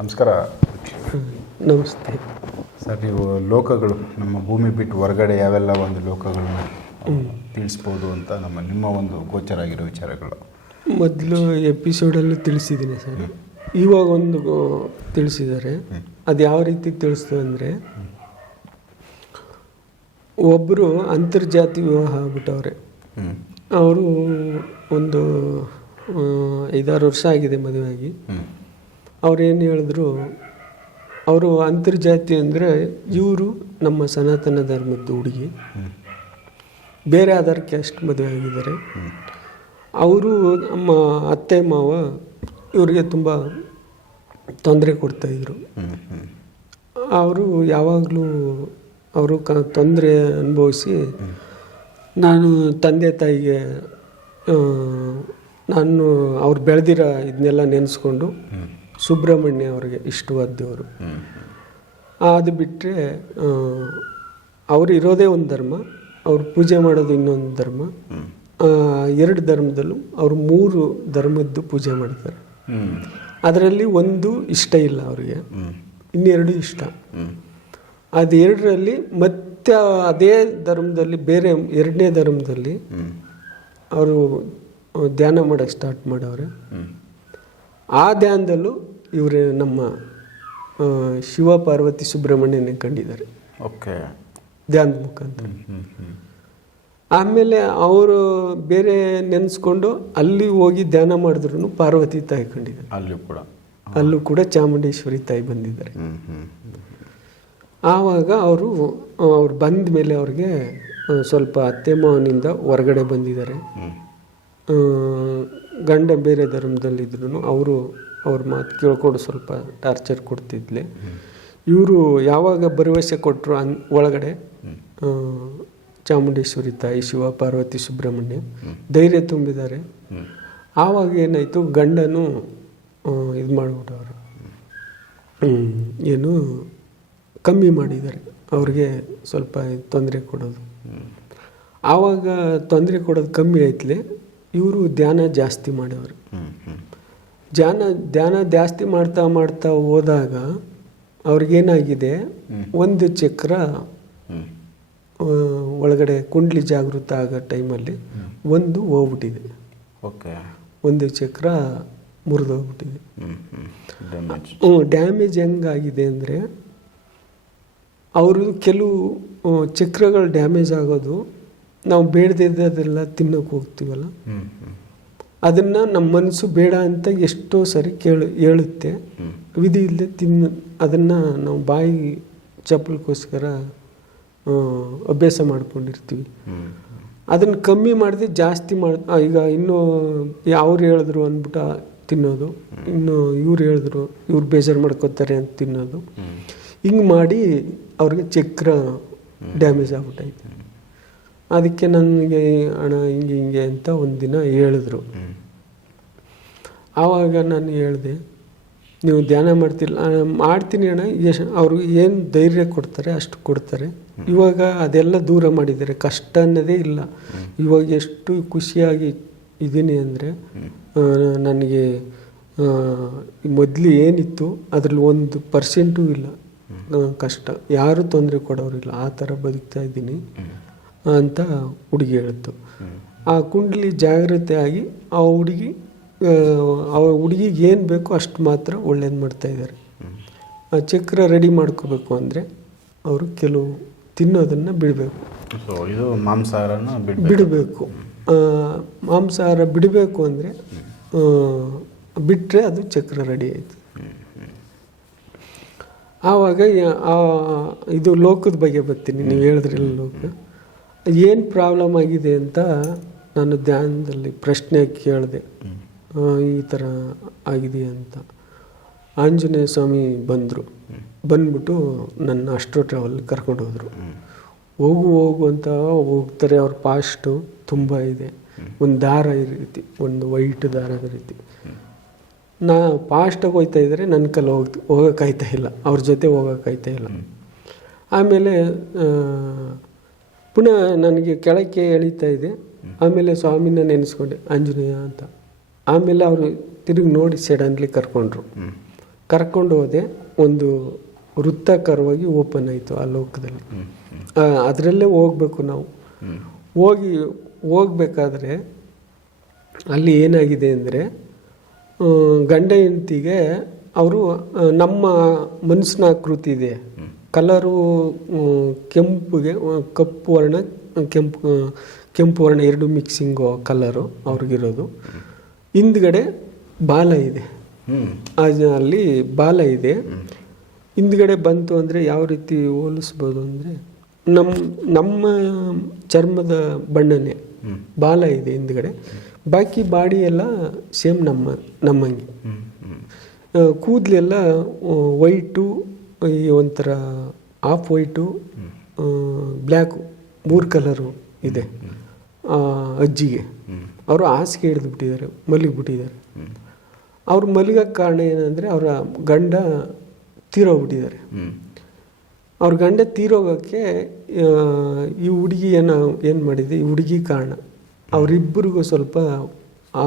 ನಮಸ್ಕಾರ. ನಮಸ್ತೆ. ಸರ್ ನೀವು ಲೋಕಗಳು ನಮ್ಮ ಭೂಮಿ ಬಿಟ್ಟು ಹೊರಗಡೆ ಯಾವೆಲ್ಲ ಒಂದು ಲೋಕಗಳನ್ನ ತಿಳಿಸ್ಬೋದು ಅಂತ ನಮ್ಮ ನಿಮ್ಮ ಒಂದು ಗೋಚರ ಆಗಿರೋ ವಿಚಾರಗಳು. ಮೊದಲು ಎಪಿಸೋಡಲ್ಲೂ ತಿಳಿಸಿದ್ದೀನಿ ಸರ್. ಇವಾಗ ಒಂದು ತಿಳಿಸಿದ್ದಾರೆ. ಅದು ಯಾವ ರೀತಿ ತಿಳಿಸ್ತು ಅಂದರೆ ಒಬ್ಬರು ಅಂತರ್ಜಾತಿ ವಿವಾಹ ಆಗ್ಬಿಟ್ಟವ್ರೆ. ಅವರು ಒಂದು ಐದಾರು ವರ್ಷ ಆಗಿದೆ ಮದುವೆಯಾಗಿ. ಹ್ಞೂ ಅವ್ರು ಏನು ಹೇಳಿದ್ರು, ಅವರು ಅಂತರ್ಜಾತಿ ಅಂದರೆ ಇವರು ನಮ್ಮ ಸನಾತನ ಧರ್ಮದ ಹುಡುಗಿ. ಬೇರೆ ಆಧಾರಕ್ಕೆ ಕ್ಯಾಸ್ಟ್ ಮದುವೆ ಆಗಿದ್ದಾರೆ. ಅವರು ನಮ್ಮ ಅತ್ತೆ, ಮಾವ ಇವರಿಗೆ ತುಂಬ ತೊಂದರೆ ಕೊಡ್ತಾಯಿದ್ರು ಅವರು ಯಾವಾಗಲೂ ಅವರು ಕ ತೊಂದರೆ ಅನುಭವಿಸಿ ನಾನು ತಂದೆ ತಾಯಿಗೆ ನಾನು ಅವ್ರು ಬೆಳೆದಿರೋ ಇದನ್ನೆಲ್ಲ ನೆನೆಸ್ಕೊಂಡು ಸುಬ್ರಹ್ಮಣ್ಯ ಅವರಿಗೆ ಇಷ್ಟವಾದ ದೇವರು. ಅದು ಬಿಟ್ಟರೆ ಅವರು ಇರೋದೇ ಒಂದು ಧರ್ಮ, ಅವ್ರು ಪೂಜೆ ಮಾಡೋದು ಇನ್ನೊಂದು ಧರ್ಮ. ಎರಡು ಧರ್ಮದಲ್ಲೂ ಅವರು ಮೂರು ಧರ್ಮದ್ದು ಪೂಜೆ ಮಾಡ್ತಾರೆ. ಅದರಲ್ಲಿ ಒಂದು ಇಷ್ಟ ಇಲ್ಲ ಅವರಿಗೆ. ಇನ್ನೆರಡು ಇಷ್ಟ. ಅದು ಎರಡರಲ್ಲಿ ಮತ್ತೆ ಅದೇ ಧರ್ಮದಲ್ಲಿ, ಬೇರೆ ಎರಡನೇ ಧರ್ಮದಲ್ಲಿ, ಅವರು ಧ್ಯಾನ ಮಾಡೋಕ್ಕೆ ಸ್ಟಾರ್ಟ್ ಮಾಡವ್ರೆ. ಆ ಧ್ಯಾನದಲ್ಲೂ ಇವರು ನಮ್ಮ ಶಿವ ಪಾರ್ವತಿ ಸುಬ್ರಹ್ಮಣ್ಯನ ಕಂಡಿದ್ದಾರೆ. ಓಕೆ. ಧ್ಯಾನದ ಮುಖಾಂತರ. ಆಮೇಲೆ ಅವರು ಬೇರೆ ನೆನೆಸ್ಕೊಂಡು ಅಲ್ಲಿ ಹೋಗಿ ಧ್ಯಾನ ಮಾಡಿದ್ರು ಪಾರ್ವತಿ ತಾಯಿ ಕಂಡಿದ್ದಾರೆ. ಅಲ್ಲೂ ಕೂಡ. ಅಲ್ಲೂ ಕೂಡ ಚಾಮುಂಡೇಶ್ವರಿ ತಾಯಿ ಬಂದಿದ್ದಾರೆ. ಆವಾಗ ಅವರು ಅವ್ರು ಬಂದ ಮೇಲೆ ಅವ್ರಿಗೆ ಸ್ವಲ್ಪ ಅತ್ತೆ ಮಾವನಿಂದ ಹೊರಗಡೆ ಬಂದಿದ್ದಾರೆ. ಗಂಡ ಬೇರೆ ಧರ್ಮದಲ್ಲಿದ್ರು ಅವರು ಅವ್ರ ಮಾತು ಕೇಳ್ಕೊಂಡು ಸ್ವಲ್ಪ ಟಾರ್ಚರ್ ಕೊಡ್ತಿದ್ಲೆ. ಇವರು ಯಾವಾಗ ಭರವಸೆ ಕೊಟ್ಟರು ಅನ್ ಒಳಗಡೆ ಚಾಮುಂಡೇಶ್ವರಿ ತಾಯಿ ಶಿವ, ಪಾರ್ವತಿ, ಸುಬ್ರಹ್ಮಣ್ಯ ಧೈರ್ಯ ತುಂಬಿದ್ದಾರೆ. ಆವಾಗ ಏನಾಯಿತು, ಗಂಡನು ಇದು ಮಾಡಿಬಿಟ್ಟವರು ಏನು ಕಮ್ಮಿ ಮಾಡಿದ್ದಾರೆ. ಅವ್ರಿಗೆ ಸ್ವಲ್ಪ ತೊಂದರೆ ಕೊಡೋದು. ಆವಾಗ ತೊಂದರೆ ಕೊಡೋದು ಕಮ್ಮಿ ಆಯ್ತಲೆ ಇವರು ಧ್ಯಾನ ಜಾಸ್ತಿ ಮಾಡೋರು. ಧ್ಯಾನ ಧ್ಯಾನ ಜಾಸ್ತಿ ಮಾಡ್ತಾ ಮಾಡ್ತಾ ಹೋದಾಗ ಅವ್ರಿಗೇನಾಗಿದೆ? ಒಂದು ಚಕ್ರ ಒಳಗಡೆ ಕುಂಡ್ಲಿ ಜಾಗೃತ ಆಗೋ ಟೈಮಲ್ಲಿ ಒಂದು ಹೋಗ್ಬಿಟ್ಟಿದೆ. ಓಕೆ. ಒಂದು ಚಕ್ರ ಮುರಿದೋಗ್ಬಿಟ್ಟಿದೆ ಹ್ಞೂ ಡ್ಯಾಮೇಜ್ ಹೆಂಗಾಗಿದೆ ಅಂದರೆ ಅವರು ಕೆಲವು ಚಕ್ರಗಳು ಡ್ಯಾಮೇಜ್ ಆಗೋದು ನಾವು ಬೇಡದಿದ್ದದೆಲ್ಲ ತಿನ್ನೋಕೆ ಹೋಗ್ತೀವಲ್ಲ? ಅದನ್ನು ನಮ್ಮ ಮನಸ್ಸು ಬೇಡ ಅಂತ ಎಷ್ಟೋ ಸರಿ ಕೇಳು ಹೇಳುತ್ತೆ. ವಿಧಿ ಇಲ್ಲದೆ ತಿನ್ನ ಅದನ್ನು ನಾವು ಬಾಯಿ ಚಪ್ಪಲಕ್ಕೋಸ್ಕರ ಅಭ್ಯಾಸ ಮಾಡ್ಕೊಂಡಿರ್ತೀವಿ. ಅದನ್ನು ಕಮ್ಮಿ ಮಾಡಿದೆ ಜಾಸ್ತಿ ಮಾಡಿ ಈಗ ಇನ್ನೂ ಅವ್ರು ಹೇಳಿದ್ರು ಅಂದ್ಬಿಟ್ಟು ತಿನ್ನೋದು. ಇನ್ನು ಇವ್ರು ಹೇಳಿದ್ರು ಇವ್ರು ಬೇಜಾರು ಮಾಡ್ಕೋತಾರೆ ಅಂತ ತಿನ್ನೋದು. ಹಿಂಗೆ ಮಾಡಿ ಅವ್ರಿಗೆ ಚಕ್ರ ಡ್ಯಾಮೇಜ್ ಆಗ್ಬಿಟ್ಟೈತೆ ಅದಕ್ಕೆ ನನಗೆ ಹಣ ಹಿಂಗೆ ಹಿಂಗೆ ಅಂತ ಒಂದಿನ ಹೇಳಿದ್ರು. ಹ್ಞೂ ಆವಾಗ ನಾನು ಹೇಳಿದೆ, ನೀವು ಧ್ಯಾನ ಮಾಡ್ತಿಲ್ಲ ಮಾಡ್ತೀನಿ ಅಣ್ಣ ಎಷ್ಟು ಅವರು ಏನು ಧೈರ್ಯ ಕೊಡ್ತಾರೆ ಅಷ್ಟು ಕೊಡ್ತಾರೆ. ಇವಾಗ ಅದೆಲ್ಲ ದೂರ ಮಾಡಿದ್ದಾರೆ, ಕಷ್ಟ ಅನ್ನೋದೇ ಇಲ್ಲ. ಇವಾಗ ಎಷ್ಟು ಖುಷಿಯಾಗಿ ಇದ್ದೀನಿ ಅಂದರೆ ನನಗೆ ಮೊದಲು ಏನಿತ್ತು ಅದರಲ್ಲಿ ಒಂದು ಪರ್ಸೆಂಟೂ ಇಲ್ಲ. ಕಷ್ಟ. ಯಾರೂ ತೊಂದರೆ ಕೊಡೋರಿಲ್ಲ. ಆ ಥರ ಬದುಕ್ತಾ ಇದ್ದೀನಿ. ಅಂತ ಹುಡುಗಿ ಹೇಳ್ತು. ಆ ಕುಂಡಲಿ ಜಾಗ್ರತೆ ಆಗಿ ಆ ಹುಡುಗಿ ಆ, ಹುಡುಗಿಗೆ ಏನು ಬೇಕೋ ಅಷ್ಟು ಮಾತ್ರ ಒಳ್ಳೇದು ಮಾಡ್ತಾ ಇದ್ದಾರೆ ಆ ಚಕ್ರ ರೆಡಿ ಮಾಡ್ಕೋಬೇಕು ಅಂದರೆ ಅವರು ಕೆಲವು ತಿನ್ನೋದನ್ನು ಬಿಡಬೇಕು. ಸೊ ಇದು ಮಾಂಸಾಹಾರನ ಬಿಡಬೇಕು. ಮಾಂಸಾಹಾರ ಬಿಡಬೇಕು ಅಂದರೆ ಬಿಟ್ಟರೆ ಅದು ಚಕ್ರ ರೆಡಿ ಆಯಿತು. ಆವಾಗ ಆ ಇದು ಲೋಕದ ಬಗ್ಗೆ ಬರ್ತೀನಿ. ನೀವು ಹೇಳಿದ್ರಲ್ಲ ಲೋಕ. ಏನು ಪ್ರಾಬ್ಲಮ್ ಆಗಿದೆ ಅಂತ ನಾನು ಧ್ಯಾನದಲ್ಲಿ ಪ್ರಶ್ನೆ ಕೇಳಿದೆ. ಈ ಥರ ಆಗಿದೆ ಅಂತ. ಆಂಜನೇಯ ಸ್ವಾಮಿ ಬಂದರು. ಬಂದ್ಬಿಟ್ಟು ನನ್ನ ಅಷ್ಟು ಟ್ರಾವೆಲ್ ಕರ್ಕೊಂಡು ಹೋದರು. ಹೋಗು ಹೋಗು ಅಂತ ಹೋಗ್ತಾರೆ, ಅವ್ರ ಪಾಸ್ಟು ತುಂಬ ಇದೆ. ಒಂದು ದಾರ ಈ ರೀತಿ, ಒಂದು ವೈಟ್ ದಾರದ ರೀತಿ. ನಾ ಪಾಸ್ಟಾಗಿ ಹೋಗ್ತಾ ಇದ್ದರೆ ನನ್ನ ಕೈಲಿ ಹೋಗ್ ಹೋಗೋಕ್ಕಾಯ್ತಾ ಇಲ್ಲ. ಅವ್ರ ಜೊತೆ ಹೋಗೋಕ್ಕಾಯ್ತಾ ಇಲ್ಲ. ಆಮೇಲೆ ಪುನಃ ನನಗೆ ಕೆಳಕ್ಕೆ ಎಳೀತಾ ಇದೆ. ಆಮೇಲೆ ಸ್ವಾಮಿನ ನೆನೆಸ್ಕೊಂಡೆ ಆಂಜನೇಯ ಅಂತ. ಆಮೇಲೆ ಅವರು ತಿರುಗಿ ನೋಡಿ ಸಡನ್ಲಿ ಕರ್ಕೊಂಡ್ರು. ಕರ್ಕೊಂಡು ಹೋದೆ ಒಂದು ವೃತ್ತಕರವಾಗಿ ಓಪನ್ ಆಯಿತು ಆ ಲೋಕದಲ್ಲಿ. ಅದರಲ್ಲೇ ಹೋಗ್ಬೇಕು ನಾವು. ಹೋಗಿ ಹೋಗ್ಬೇಕಾದ್ರೆ ಅಲ್ಲಿ ಏನಾಗಿದೆ ಅಂದರೆ ಗಂಡ ಹೆಂಡತಿಗೆ ಅವರು ನಮ್ಮ ಮನಸ್ಸಿನ ಆಕೃತಿ ಇದೆ. ಕಲರು ಕೆಂಪುಗೆ ಕಪ್ಪು ವರ್ಣ ಕೆಂಪು ಕೆಂಪು ವರ್ಣ ಎರಡು ಮಿಕ್ಸಿಂಗು ಕಲರು ಅವ್ರಿಗಿರೋದು. ಹಿಂದ್ಗಡೆ ಬಾಲ ಇದೆ. ಆ- ಅಲ್ಲಿ ಬಾಲ ಇದೆ. ಹಿಂದ್ಗಡೆ ಬಂತು ಅಂದರೆ ಯಾವ ರೀತಿ ಹೋಲಿಸ್ಬೋದು ಅಂದರೆ ನಮ್ಮ ನಮ್ಮ ಚರ್ಮದ ಬಣ್ಣನೇ ಬಾಲ ಇದೆ ಹಿಂದ್ಗಡೆ. ಬಾಕಿ ಬಾಡಿ ಎಲ್ಲ ಸೇಮ್ ನಮ್ಮ ನಮ್ಮಂಗೆ. ಕೂದಲೆಲ್ಲ ವೈಟು ಈ ಒಂಥರ ಆಫ್ ವೈಟು ಬ್ಲ್ಯಾಕು ಮೂರು ಕಲರು ಇದೆ. ಅಜ್ಜಿಗೆ. ಅವರು ಹಾಸಿಗೆ ಹಿಡಿದು ಬಿಟ್ಟಿದ್ದಾರೆ ಮಲಗಿಬಿಟ್ಟಿದ್ದಾರೆ. ಅವ್ರು ಮಲಗಕ್ಕೆ ಕಾರಣ ಏನಂದರೆ ಅವರ ಗಂಡ ತೀರೋಗ್ಬಿಟ್ಟಿದ್ದಾರೆ ಅವ್ರ ಗಂಡ ತೀರೋಗೋಕ್ಕೆ ಈ ಹುಡುಗಿ ಏನು ಏನು ಮಾಡಿದೆ, ಈ ಹುಡುಗಿ ಕಾರಣ. ಅವರಿಬ್ಬರಿಗೂ ಸ್ವಲ್ಪ ಆ,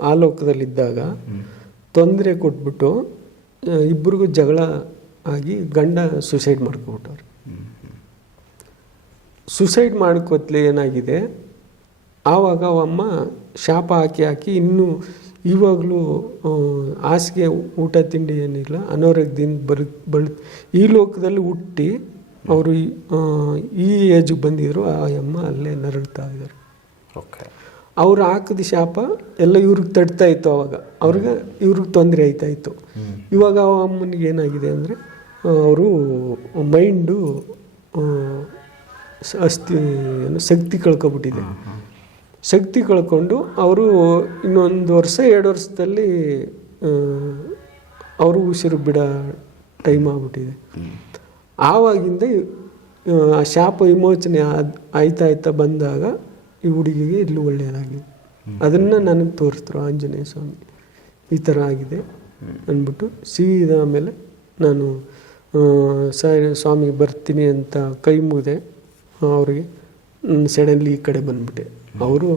ಆ- ಲೋಕದಲ್ಲಿದ್ದಾಗ ತೊಂದರೆ ಕೊಟ್ಬಿಟ್ಟು ಇಬ್ಬರಿಗೂ ಜಗಳ ಆಗಿ ಗಂಡ ಸುಸೈಡ್ ಮಾಡ್ಕೊಬಿಟ್ಟವ್ರು ಸುಸೈಡ್ ಮಾಡ್ಕೊತ್ಲೆ ಏನಾಗಿದೆ? ಆವಾಗ ಅಮ್ಮ ಶಾಪ ಹಾಕಿ ಹಾಕಿ ಇನ್ನೂ ಇವಾಗಲೂ ಹಾಸಿಗೆ ಊಟ ತಿಂಡಿ ಏನಿಲ್ಲ, ಅನಾರೋಗ್ಯದಿಂದ ಬರು, ಬಳ, ಈ ಲೋಕದಲ್ಲಿ ಹುಟ್ಟಿ ಅವರು ಈ ಏಜಿಗೆ ಬಂದಿದ್ರು, ಆ ಅಮ್ಮ ಅಲ್ಲೇ ನರಳ್ತಾ ಇದ್ದಾರೆ. ಓಕೆ ಅವ್ರು ಹಾಕಿದ ಶಾಪ ಎಲ್ಲ ಇವ್ರಿಗೆ ತಡ್ತಾ ಇತ್ತು ಅವಾಗ. ಅವ್ರಿಗೆ ಇವ್ರಿಗೆ ತೊಂದರೆ ಆಯ್ತಾ ಇತ್ತು. ಇವಾಗ ಆ ಅಮ್ಮನಿಗೆ ಏನಾಗಿದೆ ಅಂದರೆ ಅವರು ಮೈಂಡು ಅಸ್ತಿ ಏನು ಶಕ್ತಿ ಕಳ್ಕೊಬಿಟ್ಟಿದೆ. ಶಕ್ತಿ ಕಳ್ಕೊಂಡು ಅವರು ಇನ್ನೊಂದು ವರ್ಷ ಎರಡು ವರ್ಷದಲ್ಲಿ ಅವರು ಉಸಿರು ಬಿಡ ಟೈಮ್ ಆಗ್ಬಿಟ್ಟಿದೆ. ಆವಾಗಿಂದ ಆ, ಶಾಪ ವಿಮೋಚನೆ ಆಯ್ತಾ ಆಯ್ತಾ ಬಂದಾಗ ಈ ಹುಡುಗಿಗೆ ಇಲ್ಲೂ ಒಳ್ಳೆಯದಾಗಿದೆ. ಅದನ್ನು ನನಗೆ ತೋರಿಸಿದ್ರು ಆಂಜನೇಯ ಸ್ವಾಮಿ. ಈ ಥರ ಆಗಿದೆ ಅಂದ್ಬಿಟ್ಟು ಸೀದಾ ಆಮೇಲೆ ನಾನು ಸಾಯಿ ಸ್ವಾಮಿಗೆ ಬರ್ತೀನಿ ಅಂತ ಕೈ ಮುಗಿದೆ ಅವರಿಗೆ ಸಡನ್ಲಿ ಈ ಕಡೆ ಬಂದ್ಬಿಟ್ಟೆ. ಅವರು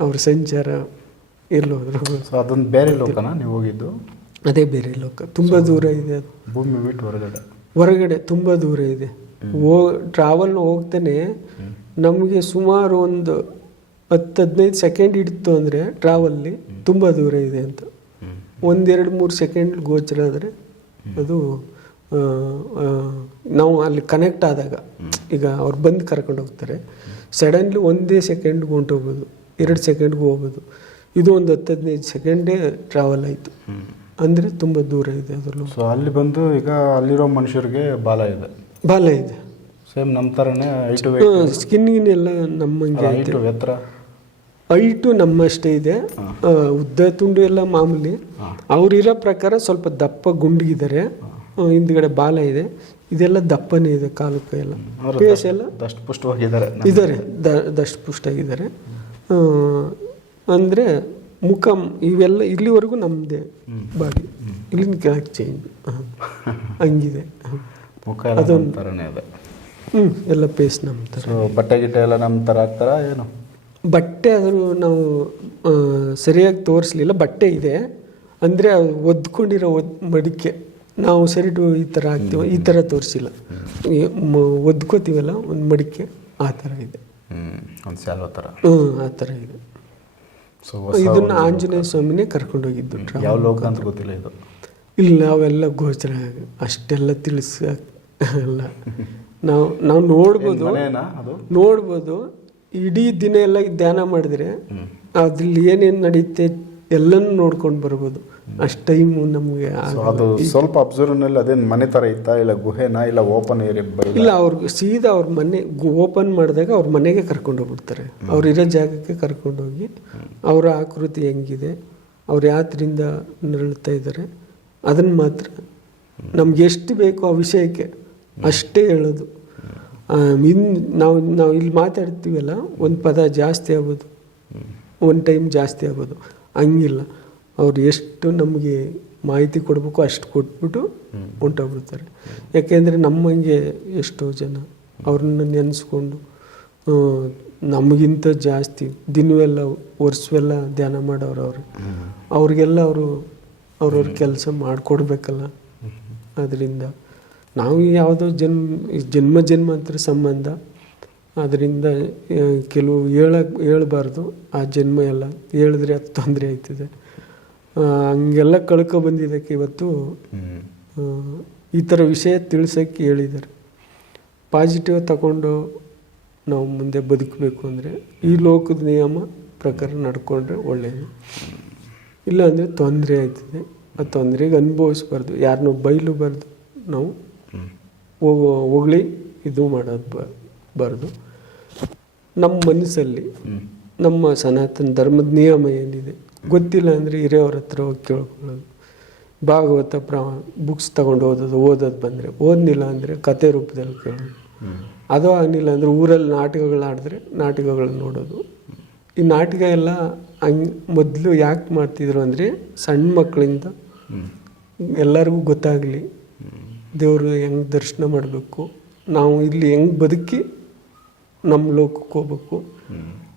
ಅವ್ರ ಸಂಚಾರ ಎಲ್ಲೋದ್ರು ಸೊ ಅದೊಂದು ಬೇರೆ ಲೋಕನ ನೀವು ಹೋಗಿದ್ದು? ಅದೇ ಬೇರೆ ಲೋಕ. ತುಂಬ ದೂರ ಇದೆ ಅದು. ಭೂಮಿ ಬಿಟ್ಟು ಹೊರಗಡೆ. ಹೊರಗಡೆ ತುಂಬ ದೂರ ಇದೆ. ಹೋ ಟ್ರಾವೆಲ್ ಹೋಗ್ತಾನೆ ನಮಗೆ ಸುಮಾರು ಒಂದು ಹತ್ತು ಹದಿನೈದು ಸೆಕೆಂಡ್ ಇಡ್ತು ಅಂದರೆ ಟ್ರಾವಲ್ಲಿ ತುಂಬ ದೂರ ಇದೆ ಅಂತ. ಒಂದೆರಡು ಮೂರು ಸೆಕೆಂಡ್ ಗೋಚರ ಆದರೆ ಅದು ನಾವು ಅಲ್ಲಿ ಕನೆಕ್ಟ್ ಆದಾಗ ಈಗ ಅವ್ರು ಬಂದು ಕರ್ಕೊಂಡು ಹೋಗ್ತಾರೆ. ಸಡನ್ಲಿ ಒಂದೇ ಸೆಕೆಂಡ್ಗೆ ಹೊಂಟೋಗ್ಬೋದು ಎರಡು ಸೆಕೆಂಡ್ಗೆ ಹೋಗ್ಬೋದು. ಇದು ಒಂದು ಹತ್ತು ಹದಿನೈದು ಸೆಕೆಂಡೇ ಟ್ರಾವೆಲ್ ಆಯಿತು. ಅಂದರೆ ತುಂಬ ದೂರ ಇದೆ ಅದರಲ್ಲೂ. ಸೊ ಅಲ್ಲಿ ಬಂದು ಈಗ ಅಲ್ಲಿರೋ ಮನುಷ್ಯರಿಗೆ ಬಾಲ ಇದೆ. ಬಾಲ ಇದೆ. ಸೇಮ್ ನಮ್ಮ ಥರನೇ ಐಟು ಸ್ಕಿನ್ ಎಲ್ಲ ನಮ್ಮಂಗೆ ಐಟು ಎತ್ತರ? ಹೈಟು ನಮ್ಮಷ್ಟೇ ಇದೆ. ಉದ್ದ ತುಂಡು ಎಲ್ಲ ಮಾಮೂಲಿ. ಅವರಿರೋ ಪ್ರಕಾರ ಸ್ವಲ್ಪ ದಪ್ಪ ಗುಂಡಿಗಿದ್ದಾರೆ. ಹಿಂದ್ಗಡೆ ಬಾಲ ಇದೆ. ಇದೆಲ್ಲ ದಪ್ಪನೇ ಇದೆ ಕಾಲು ಕೈ ಎಲ್ಲ? ಫೇಸ್ ಎಲ್ಲ ಇದ್ದಾರೆ. ದಷ್ಟು ಪುಷ್ಟಾಗಿದ್ದಾರೆ ಅಂದರೆ ಮುಖ ಇವೆಲ್ಲ ಇಲ್ಲಿವರೆಗೂ ನಮ್ಮದೇ ಬಾಡಿ. ಇಲ್ಲಿನ ಕೆಳಗೆ ಚೇಂಜ್ ಹಂಗಿದೆ. ಮುಖ ಅದೊಂದು. ಥರನೇ ಇದೆ. ಹ್ಞೂ ಎಲ್ಲ ಪೇಸ್ಟ್ ನಮ್ಮ ಥರ ಸೊ ಬಟ್ಟೆ ಗಿಟ್ಟೆ ಎಲ್ಲ ನಮ್ಮ ಥರ ಆಗ್ತಾರ ಏನು? ಬಟ್ಟೆ ಆದರೂ ನಾವು ಆ, ಸರಿಯಾಗಿ ತೋರಿಸ್ಲಿಲ್ಲ ಬಟ್ಟೆ ಇದೆ. ಅಂದರೆ ಒದ್ಕೊಂಡಿರೋ ಒದ್ ಮಡಿಕೆ. ನಾವು ಸರಿಟು ಈ ಥರ ಹಾಕ್ತೀವಿ ಈ ಥರ ತೋರಿಸಿಲ್ಲ. ಒದ್ಕೋತೀವಲ್ಲ ಒಂದು ಮಡಿಕೆ ಆ ಥರ ಇದೆ. ಹ್ಞೂ ಒಂದು ಸ್ಯಾಲ್ವ ಥರ ಹ್ಞೂ ಆ ಥರ ಇದೆ. ಸೊ ಇದನ್ನು ಆಂಜನೇಯ ಸ್ವಾಮಿನೇ ಕರ್ಕೊಂಡೋಗಿದ್ದು ಯಾವ ಲೋಕ ಅಂತ ಗೊತ್ತಿಲ್ಲ ಇದು. ಇಲ್ಲ ನಾವೆಲ್ಲ ಗೋಚರ ಅಷ್ಟೆಲ್ಲ ತಿಳಿಸ ಅಲ್ಲ. ನಾವು ನಾವು ನೋಡ್ಬೋದು ನೋಡ್ಬೋದು ಇಡೀ ದಿನ ಎಲ್ಲ ಧ್ಯಾನ ಮಾಡಿದ್ರೆ ಅದ್ರಲ್ಲಿ ಏನೇನು ನಡೆಯುತ್ತೆ ಎಲ್ಲನೂ ನೋಡ್ಕೊಂಡು ಬರ್ಬೋದು. ಅಷ್ಟು ಟೈಮು ನಮಗೆ ಅದು ಸ್ವಲ್ಪ ಅಬ್ಸರ್ವ್ನಲ್ಲಿ ಅದೇನು ಮನೆ ಥರ ಇತ್ತಾ ಇಲ್ಲ ಗುಹೆನಾ ಇಲ್ಲ ಓಪನ್ ಏರಿಯಾ ಇಲ್ಲ ಅವ್ರಿಗೆ ಸೀದಾ ಅವ್ರ ಮನೆ ಓಪನ್ ಮಾಡಿದಾಗ ಅವ್ರ ಮನೆಗೆ ಕರ್ಕೊಂಡು ಹೋಗ್ಬಿಡ್ತಾರೆ. ಅವ್ರು ಇರೋ ಜಾಗಕ್ಕೆ ಕರ್ಕೊಂಡೋಗಿ ಅವರ ಆಕೃತಿ ಹೆಂಗಿದೆ ಅವ್ರು ಯಾತ್ರಿಂದ ನರಳುತ್ತಾ ಇದ್ದಾರೆ ಅದನ್ನು ಮಾತ್ರ. ನಮ್ಗೆ ಎಷ್ಟು ಬೇಕೋ ಆ ವಿಷಯಕ್ಕೆ. ಅಷ್ಟೇ ಹೇಳೋದು. ಇನ್ ನಾವು ನಾವು ಇಲ್ಲಿ ಮಾತಾಡ್ತೀವಲ್ಲ ಒಂದು ಪದ ಜಾಸ್ತಿ ಆಗೋದು. ಒಂದು ಟೈಮ್ ಜಾಸ್ತಿ ಆಗೋದು. ಹಂಗಿಲ್ಲ. ಅವ್ರು ಎಷ್ಟು ನಮಗೆ ಮಾಹಿತಿ ಕೊಡಬೇಕು ಅಷ್ಟು ಕೊಟ್ಬಿಟ್ಟು ಹೊಂಟೋಗ್ಬಿಡ್ತಾರೆ. ಯಾಕೆಂದರೆ ನಮ್ಮಂಗೆ ಎಷ್ಟೋ ಜನ ಅವ್ರನ್ನ ನೆನೆಸ್ಕೊಂಡು ನಮಗಿಂತ ಜಾಸ್ತಿ ದಿನವೆಲ್ಲ ವರ್ಷವೆಲ್ಲ ಧ್ಯಾನ ಮಾಡೋರು ಅವರು. ಅವ್ರಿಗೆಲ್ಲ ಅವರು ಅವ್ರವ್ರ ಕೆಲಸ ಮಾಡಿಕೊಡ್ಬೇಕಲ್ಲ. ಅದರಿಂದ ನಾವು ಯಾವುದೋ ಜನ್ಮ ಜನ್ಮ ಜನ್ಮಾಂತರ ಸಂಬಂಧ. ಅದರಿಂದ ಕೆಲವು ಹೇಳಕ್ ಹೇಳಬಾರ್ದು. ಆ ಜನ್ಮ ಎಲ್ಲ ಹೇಳಿದ್ರೆ ಅದು ತೊಂದರೆ ಆಯ್ತದೆ ಹಂಗೆಲ್ಲ ಕಳ್ಕೊ ಬಂದಿದ್ದಕ್ಕೆ ಇವತ್ತು. ಈ ಥರ ವಿಷಯ ತಿಳಿಸೋಕ್ಕೆ ಹೇಳಿದ್ದಾರೆ. ಪಾಸಿಟಿವ್ ತಗೊಂಡು ನಾವು ಮುಂದೆ ಬದುಕಬೇಕು ಅಂದರೆ ಈ ಲೋಕದ ನಿಯಮ ಪ್ರಕಾರ ನಡ್ಕೊಂಡ್ರೆ ಒಳ್ಳೆಯದು ಇಲ್ಲಾಂದರೆ ತೊಂದರೆ ಆಯ್ತದೆ ಆ ತೊಂದರೆಗೆ ಅನುಭವಿಸ್ಬಾರ್ದು. ಯಾರನ್ನೂ ಬೈಲುಬಾರ್ದು ನಾವು ಹೊಗಳಿ ಇದು ಮಾಡೋದು ಬ- ಬಾರ್ದು. ನಮ್ಮ ಮನಸ್ಸಲ್ಲಿ ನಮ್ಮ ಸನಾತನ ಧರ್ಮದ ನಿಯಮ ಏನಿದೆ ಗೊತ್ತಿಲ್ಲ ಅಂದರೆ ಹಿರಿಯವ್ರ ಹತ್ರ ಹೋಗಿ ಕೇಳ್ಕೊಳ್ಳೋದು. ಭಾಗವತ ಪ್ರ ಬುಕ್ಸ್ ತಗೊಂಡು ಓದೋದು ಓದೋದು ಬಂದರೆ ಓದಲಿಲ್ಲ ಅಂದರೆ ಕತೆ ರೂಪದಲ್ಲಿ ಕೇಳೋದು. ಅದು ಆಗಲಿಲ್ಲ ಅಂದರೆ ಊರಲ್ಲಿ ನಾಟಕಗಳು ಆಡಿದ್ರೆ ನಾಟಕಗಳನ್ನ ನೋಡೋದು. ಈ ನಾಟಕ ಎಲ್ಲ ಹಂಗೆ ಮೊದಲು ಯಾಕೆ ಮಾಡ್ತಿದ್ರು ಅಂದರೆ ಸಣ್ಣ ಮಕ್ಕಳಿಂದ ಎಲ್ಲರಿಗೂ ಗೊತ್ತಾಗಲಿ. ದೇವರು ಹೆಂಗೆ ದರ್ಶನ ಮಾಡಬೇಕು? ನಾವು ಇಲ್ಲಿ ಹೆಂಗೆ ಬದುಕಿ ನಮ್ಮ ಲೋಕಕ್ಕೆ ಹೋಗ್ಬೇಕು?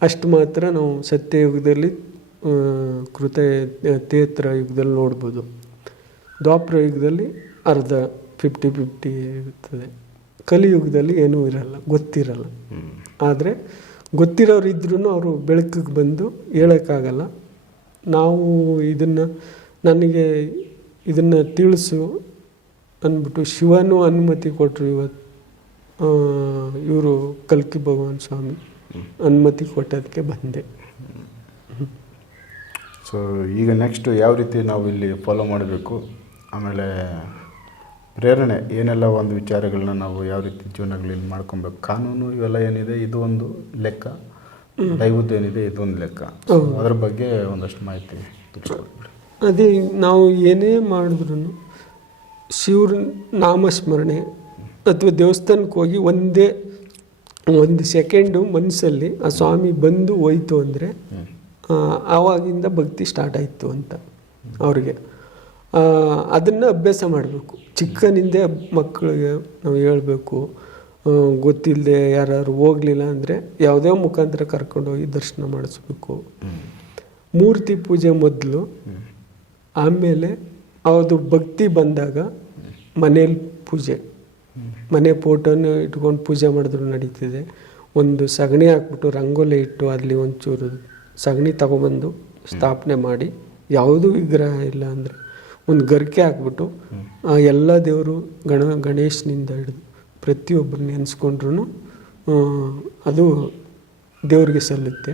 ಅಷ್ಟು ಮಾತ್ರ ನಾವು ಸತ್ಯಯುಗದಲ್ಲಿ ಯುಗದಲ್ಲಿ ಕೃತ ತೇತ್ರ ಯುಗದಲ್ಲಿ ನೋಡ್ಬೋದು. ದ್ವಾಪರ ಯುಗದಲ್ಲಿ ಅರ್ಧ ಫಿಫ್ಟಿ ಫಿಫ್ಟಿ ಇರ್ತದೆ. ಕಲಿಯುಗದಲ್ಲಿ ಏನೂ ಇರಲ್ಲ, ಗೊತ್ತಿರಲ್ಲ. ಆದರೆ ಗೊತ್ತಿರೋರು ಇದ್ರೂ ಅವರು ಬೆಳಕಿಗೆ ಬಂದು ಹೇಳೋಕ್ಕಾಗಲ್ಲ. ನಾವು ಇದನ್ನು, ನನಗೆ ಇದನ್ನು ತಿಳಿಸು ಅಂದ್ಬಿಟ್ಟು ಶಿವನು ಅನುಮತಿ ಕೊಟ್ಟರು ಇವತ್ತು ಇವರು ಕಲ್ಕಿ ಭಗವಾನ್ ಸ್ವಾಮಿ ಅನುಮತಿ ಕೊಟ್ಟದಕ್ಕೆ ಬಂದೆ. ಸೊ ಈಗ ನೆಕ್ಸ್ಟ್ ಯಾವ ರೀತಿ ನಾವು ಇಲ್ಲಿ ಫಾಲೋ ಮಾಡಬೇಕು? ಆಮೇಲೆ ಪ್ರೇರಣೆ ಏನೆಲ್ಲ ಒಂದು ವಿಚಾರಗಳನ್ನ ನಾವು ಯಾವ ರೀತಿ ಜೀವನಗಳಲ್ಲಿ ಮಾಡ್ಕೊಬೇಕು? ಕಾನೂನು ಇವೆಲ್ಲ ಏನಿದೆ? ಇದು ಒಂದು ಲೆಕ್ಕ. ದೈವದ ಏನಿದೆ? ಇದು ಒಂದು ಲೆಕ್ಕ ಅದ್ರ ಬಗ್ಗೆ ಒಂದಷ್ಟು ಮಾಹಿತಿ ಅದೇ ನಾವು ಏನೇ ಮಾಡಿದ್ರು ಶಿವ್ರ ನಾಮಸ್ಮರಣೆ ಅಥವಾ ದೇವಸ್ಥಾನಕ್ಕೆ ಹೋಗಿ ಒಂದೇ ಒಂದು ಸೆಕೆಂಡು ಮನಸ್ಸಲ್ಲಿ ಆ ಸ್ವಾಮಿ ಬಂದು ಹೋಯ್ತು ಅಂದರೆ ಆವಾಗಿಂದ ಭಕ್ತಿ ಸ್ಟಾರ್ಟ್ ಆಯಿತು ಅಂತ ಅವ್ರಿಗೆ. ಅದನ್ನು ಅಭ್ಯಾಸ ಮಾಡಬೇಕು. ಚಿಕ್ಕನಿಂದ ಮಕ್ಕಳಿಗೆ ನಾವು ಹೇಳಬೇಕು ಗೊತ್ತಿಲ್ಲದೆ ಯಾರು ಹೋಗಲಿಲ್ಲ ಅಂದರೆ ಯಾವುದೇ ಮುಖಾಂತರ ಕರ್ಕೊಂಡೋಗಿ ದರ್ಶನ ಮಾಡಿಸ್ಬೇಕು. ಮೂರ್ತಿ ಪೂಜೆ ಮೊದಲು, ಆಮೇಲೆ ಅದು ಭಕ್ತಿ ಬಂದಾಗ ಮನೇಲಿ ಪೂಜೆ. ಮನೆ ಫೋಟೋನ ಇಟ್ಕೊಂಡು ಪೂಜೆ ಮಾಡಿದ್ರು ನಡೀತಿದೆ. ಒಂದು ಸಗಣಿ ಹಾಕ್ಬಿಟ್ಟು ರಂಗೋಲಿ ಇಟ್ಟು ಅಲ್ಲಿ ಒಂಚೂರು ಸಗಣಿ ತಗೊಬಂದು ಸ್ಥಾಪನೆ ಮಾಡಿ. ಯಾವುದೂ ವಿಗ್ರಹ ಇಲ್ಲ ಅಂದರೆ ಒಂದು ಗರಿಕೆ ಹಾಕ್ಬಿಟ್ಟು ಎಲ್ಲ ದೇವರು ಗಣ, ಗಣೇಶನಿಂದ ಹಿಡಿದು ಪ್ರತಿಯೊಬ್ಬರು ನೆನೆಸ್ಕೊಂಡ್ರು ಅದು ದೇವ್ರಿಗೆ ಸಲ್ಲುತ್ತೆ.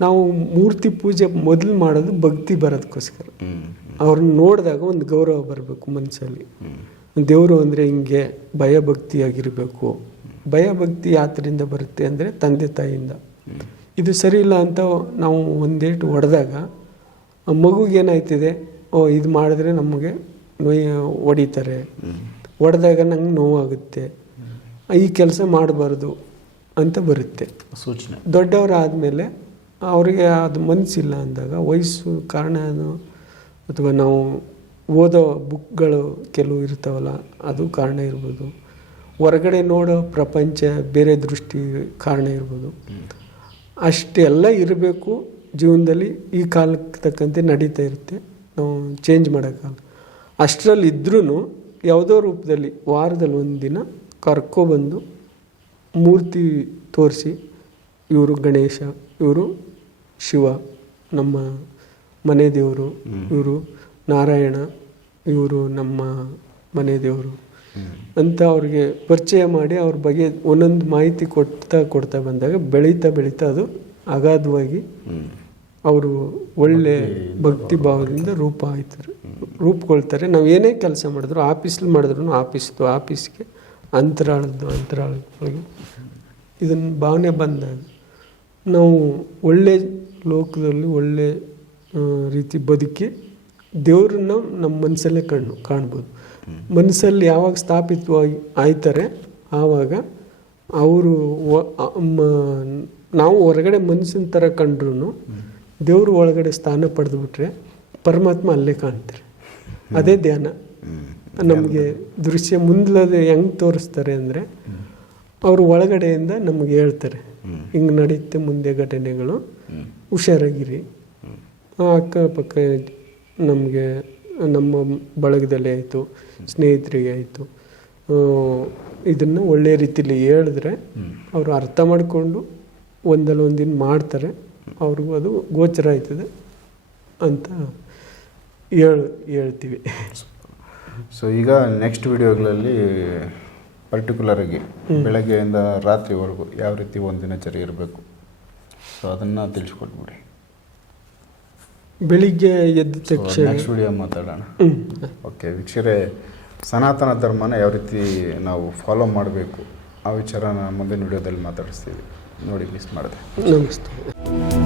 ನಾವು ಮೂರ್ತಿ ಪೂಜೆ ಮೊದಲು ಮಾಡೋದು ಭಕ್ತಿ ಬರೋದಕ್ಕೋಸ್ಕರ. ಅವ್ರನ್ನ ನೋಡಿದಾಗ ಒಂದು ಗೌರವ ಬರಬೇಕು ಮನಸ್ಸಲ್ಲಿ. ದೇವರು ಅಂದರೆ ಹಿಂಗೆ ಭಯಭಕ್ತಿಯಾಗಿರಬೇಕು ಭಯಭಕ್ತಿ ಯಾತ್ರಿಂದ ಬರುತ್ತೆ ಅಂದರೆ ತಂದೆ ತಾಯಿಯಿಂದ. ಇದು ಸರಿ ಇಲ್ಲ ಅಂತ ನಾವು ಒಂದೇಟು ಹೊಡೆದಾಗ ಮಗುಗೇನಾಯ್ತಿದೆ ಓ ಇದು ಮಾಡಿದ್ರೆ ನಮಗೆ ನೋಯ್ ಹೊಡಿತಾರೆ. ಹೊಡೆದಾಗ ನಂಗೆ ನೋವಾಗುತ್ತೆ. ಈ ಕೆಲಸ ಮಾಡಬಾರ್ದು ಅಂತ ಬರುತ್ತೆ. ಸೂಚನೆ. ದೊಡ್ಡವರಾದಮೇಲೆ ಅವರಿಗೆ ಅದು ಮನಸ್ಸಿಲ್ಲ ಅಂದಾಗ ವಯಸ್ಸು ಕಾರಣ ಏನು? ಅಥವಾ ನಾವು ಓದೋ ಬುಕ್ಗಳು ಕೆಲವು ಇರ್ತಾವಲ್ಲ, ಅದು ಕಾರಣ ಇರ್ಬೋದು. ಹೊರಗಡೆ ನೋಡೋ ಪ್ರಪಂಚ ಬೇರೆ ದೃಷ್ಟಿ ಕಾರಣ ಇರ್ಬೋದು. ಅಷ್ಟೆಲ್ಲ ಇರಬೇಕು. ಜೀವನದಲ್ಲಿ ಈ ಕಾಲಕ್ಕೆ ತಕ್ಕಂತೆ ನಡೀತಾ ಇರುತ್ತೆ. ನಾವು ಚೇಂಜ್ ಮಾಡೋಕ್ಕಲ್ಲ ಅಷ್ಟರಲ್ಲಿ ಇದ್ರೂ ಯಾವುದೋ ರೂಪದಲ್ಲಿ ವಾರದಲ್ಲಿ ಒಂದು ದಿನ ಕರ್ಕೊಬಂದು ಮೂರ್ತಿ ತೋರಿಸಿ ಇವರು ಗಣೇಶ ಇವರು ಶಿವ ನಮ್ಮ ಮನೆ ದೇವರು ಇವರು ನಾರಾಯಣ ಇವರು ನಮ್ಮ ಮನೆ ದೇವರು. ಅಂತ ಅವ್ರಿಗೆ ಪರಿಚಯ ಮಾಡಿ ಅವ್ರ ಬಗ್ಗೆ ಒಂದೊಂದು ಮಾಹಿತಿ ಕೊಡ್ತಾ ಕೊಡ್ತಾ ಬಂದಾಗ ಬೆಳೀತಾ ಬೆಳೀತಾ ಅದು ಅಗಾಧವಾಗಿ ಅವರು ಒಳ್ಳೆ ಭಕ್ತಿ ಭಾವದಿಂದ ರೂಪ ಆಯ್ತಾರೆ. ರೂಪುಗೊಳ್ತಾರೆ. ನಾವು ಏನೇ ಕೆಲಸ ಮಾಡಿದ್ರು ಆಫೀಸಲ್ಲಿ ಮಾಡಿದ್ರು ಆಫೀಸ್ದು ಆಫೀಸ್ಗೆ ಅಂತರಾಳದ್ದು ಅಂತರಾಳದೊಳಗೆ ಇದನ್ನು ಭಾವನೆ ಬಂದಾಗ ನಾವು ಒಳ್ಳೆ ಲೋಕದಲ್ಲಿ ಒಳ್ಳೆ ರೀತಿ ಬದುಕಿ ದೇವ್ರನ್ನ ನಮ್ಮ ಮನಸ್ಸಲ್ಲೇ ಕಣ್ಣು ಕಾಣ್ಬೋದು. ಮನಸ್ಸಲ್ಲಿ ಯಾವಾಗ ಸ್ಥಾಪಿತವಾಗಿ ಆಯ್ತಾರೆ ಆವಾಗ ಅವರು ನಾವು ಹೊರಗಡೆ ಮನಸ್ಸಿನ ಥರ ಕಂಡ್ರೂ ದೇವರು ಒಳಗಡೆ ಸ್ಥಾನ ಪಡೆದುಬಿಟ್ರೆ ಪರಮಾತ್ಮ ಅಲ್ಲೇ ಕಾಣ್ತಾರೆ. ಅದೇ ಧ್ಯಾನ. ನಮಗೆ ದೃಶ್ಯ ಮುಂದಲದೆ ಹೆಂಗೆ ತೋರಿಸ್ತಾರೆ ಅಂದರೆ ಅವರು ಒಳಗಡೆಯಿಂದ ನಮಗೆ ಹೇಳ್ತಾರೆ. ಹಿಂಗೆ ನಡೆಯುತ್ತೆ ಮುಂದೆ ಘಟನೆಗಳು. ಹುಷಾರಾಗಿರಿ. ಅಕ್ಕಪಕ್ಕ ನಮಗೆ, ನಮ್ಮ ಬಳಗದಲ್ಲೇ ಆಯಿತು, ಸ್ನೇಹಿತರಿಗೆ ಆಯಿತು. ಇದನ್ನು ಒಳ್ಳೆಯ ರೀತಿಯಲ್ಲಿ ಹೇಳಿದ್ರೆ ಅವರು ಅರ್ಥ ಮಾಡಿಕೊಂಡು ಒಂದಲ್ಲ ಒಂದಿನ ಮಾಡ್ತಾರೆ. ಅವ್ರಿಗೂ ಅದು ಗೋಚರ ಆಯ್ತದೆ ಅಂತ ಹೇಳ್, ಹೇಳ್ತೀವಿ. ಸೊ ಈಗ ನೆಕ್ಸ್ಟ್ ವಿಡಿಯೋಗಳಲ್ಲಿ ಪರ್ಟಿಕ್ಯುಲರಾಗಿ ಬೆಳಗ್ಗೆಯಿಂದ ರಾತ್ರಿವರೆಗೂ ಯಾವ ರೀತಿ ಒಂದು ದಿನಚರಿ ಇರಬೇಕು? ಸೊ ಅದನ್ನು ತಿಳಿಸ್ಕೊಟ್ಬಿಡಿ ಬೆಳಿಗ್ಗೆ ಎದ್ದ ತಕ್ಷಣ ನೆಕ್ಸ್ಟ್ ವಿಡಿಯೋ ಮಾತಾಡೋಣ. ಓಕೆ ವೀಕ್ಷರೇ ಸನಾತನ ಧರ್ಮನ ಯಾವ ರೀತಿ ನಾವು ಫಾಲೋ ಮಾಡಬೇಕು? ಆ ವಿಚಾರನ ಮುಂದಿನ ವಿಡಿಯೋದಲ್ಲಿ ಮಾತಾಡಿಸ್ತೀವಿ. ನೋಡಿ ಮಿಸ್ ಮಾಡಿದೆ. ನಮಸ್ತೆ.